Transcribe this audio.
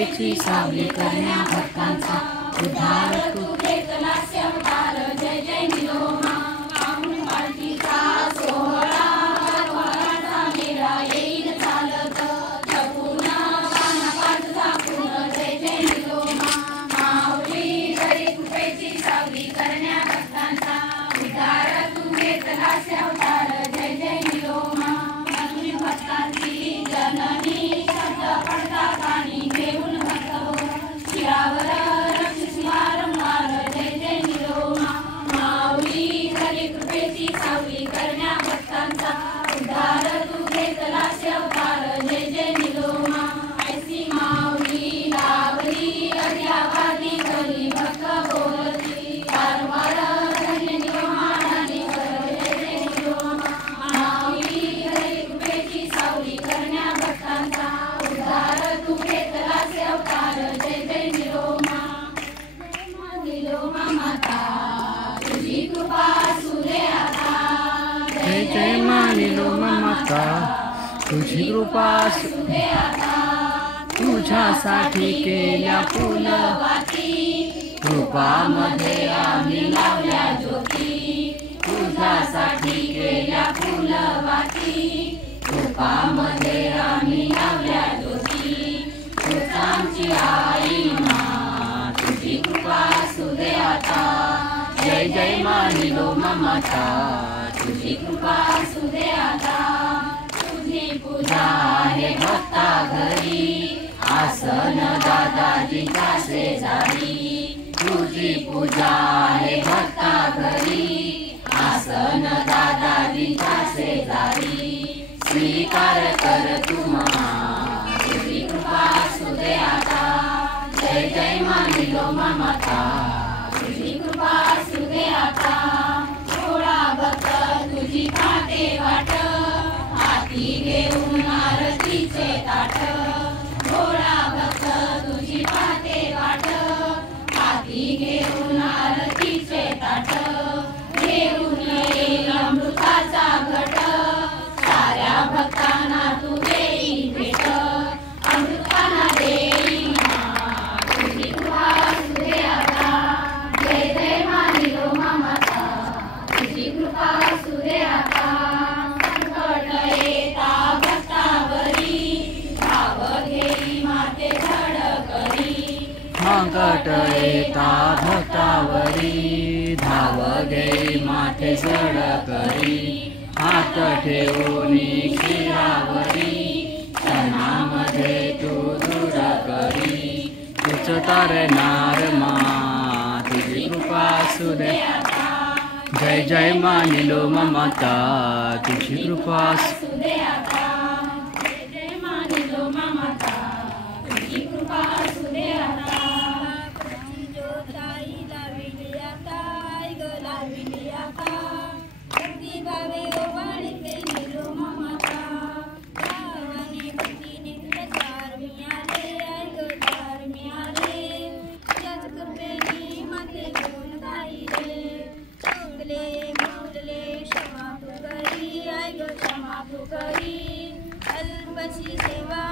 कृपेची सावली करण्या भक्तांचा उद्धार तू घेतलास अवतार जय जय निलोमा पाहून पालखीचा सोहळा वाराचा मेळा येईल चालत जपून पानापात झाकून जय जय निलोमा माऊली घरी कृपेची सावली करण्या भक्तांचा उद्धार तू घेतलास अवतार जय जय निलोमा पाहून भक्तांची जननी शब्द पडता पाणी घेऊन भक्त शिरावर सावली करण्या भक्तांचा उद्धार तू घेतलास अवतार जय जय निलोमा ऐसी माऊली लावली अद्यावादी घरी भक्त बोलती वारंवार धन्य निलोमा धनी कर जय जय निलोमा माऊली घरी कृपेची सावली करण्या भक्तांचा उद्धार तू घेतलास अवतार जय जय निलोमा निलोमा माता तुझी कृपा जय जय मा निलोमा माता तुझी कृपा तुझ्यासाठी केल्या फुलवाती कृपामध्ये आम्ही लावल्या ज्योती तुझ्यासाठी केल्या फुलवाती कृपामध्ये आम्ही लावल्या ज्योती तूच आमची आई मा तुझी कृपा असू दे आता जय जय मा निलोमा माता तुझी कृपा असू दे आता तुझी पूजा आहे भक्ता घरी आसन दादाजीच्या शेजारी तुझी पूजा आहे भक्ता घरी आसन दादाजीच्या शेजारी स्वीकार कर तुम्हा तुझी कृपा असू दे आता जय जय मा निलोमा माता तुझी कृपा असू दे आता भक्त तुझी खाते वाट हाती घेऊन आरतीचे ताट भोळा भक्त तुझी खाते वाट हाती घेऊन आरतीचे ताट घेऊन येईल अमृताचा घट साऱ्या भक्तांना तू देई भेट अमृतांना देई तुझी कृपा असू दे आता जय जय मा निलोमा माता तुझी कृपा असू दे आता संकट येता भक्तावरी धाव घेई माते धड करी संकट येता भक्तावरी धाव घेई माथे जड करी हात ठेवूनी क्षीरावरी क्षणामध्ये तू दूर करी तुझ तारणार मा तुझी कृपा असू दे जय जय मा निलोमा माता तुझी कृपा असू दे आता जय जय मा निलोमा माता तुझी कृपा असू दे आता ज्योताई लाविली आता ग लाविली आता भक्ती भावे ओवाळीते निलोमा माता गावाने भक्तीने तुला चार मिळाले ग चार मिळाले तुझ्याच कृपेने माते घेऊन गाईले मुरले क्षमा तू करी आई ग क्षमा तू करी अल्पशी सेवा